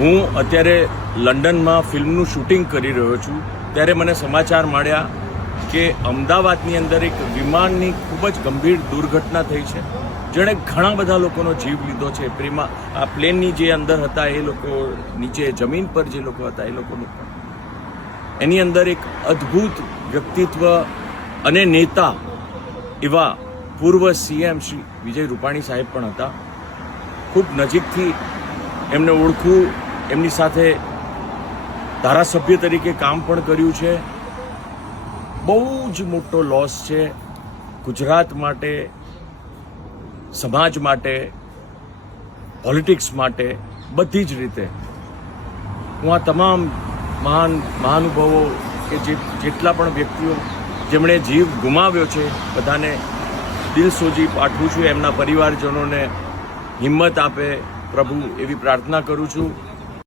હું અત્યારે લંડનમાં ફિલ્મનું શૂટિંગ કરી રહ્યો છું. ત્યારે મને સમાચાર મળ્યા કે અમદાવાદની અંદર એક વિમાનની ખૂબ જ ગંભીર દુર્ઘટના થઈ છે. જેણે ઘણા બધા લોકોનો જીવ લીધો છે. પ્રેમા, આ પ્લેનની જે અંદર હતા એ લોકો, નીચે જમીન પર જે લોકો હતા એ લોકોનું એની અંદર એક અદ્ભુત વ્યક્તિત્વ અને નેતા એવા પૂર્વ સીએમ શ્રી વિજય રૂપાણી સાહેબ પણ હતા. ખૂબ નજીકથી એમને ઓળખું એમની સાથે ધારાસભ્ય તરીકે કામ પણ કર્યું છે. બહુ જ મોટો લોસ છે ગુજરાત માટે, સમાજ માટે પોલિટિક્સ માટે, બધી જ રીતે. હું આ તમામ મહાન, મહાનુભાવો કે જે જેટલા પણ વ્યક્તિઓ જેમણે જીવ ગુમાવ્યો છે, બધાને દિલ સોજી પાઠવું છું, એમના પરિવારજનોને હિંમત આપે પ્રભુ એવી પ્રાર્થના કરું છું.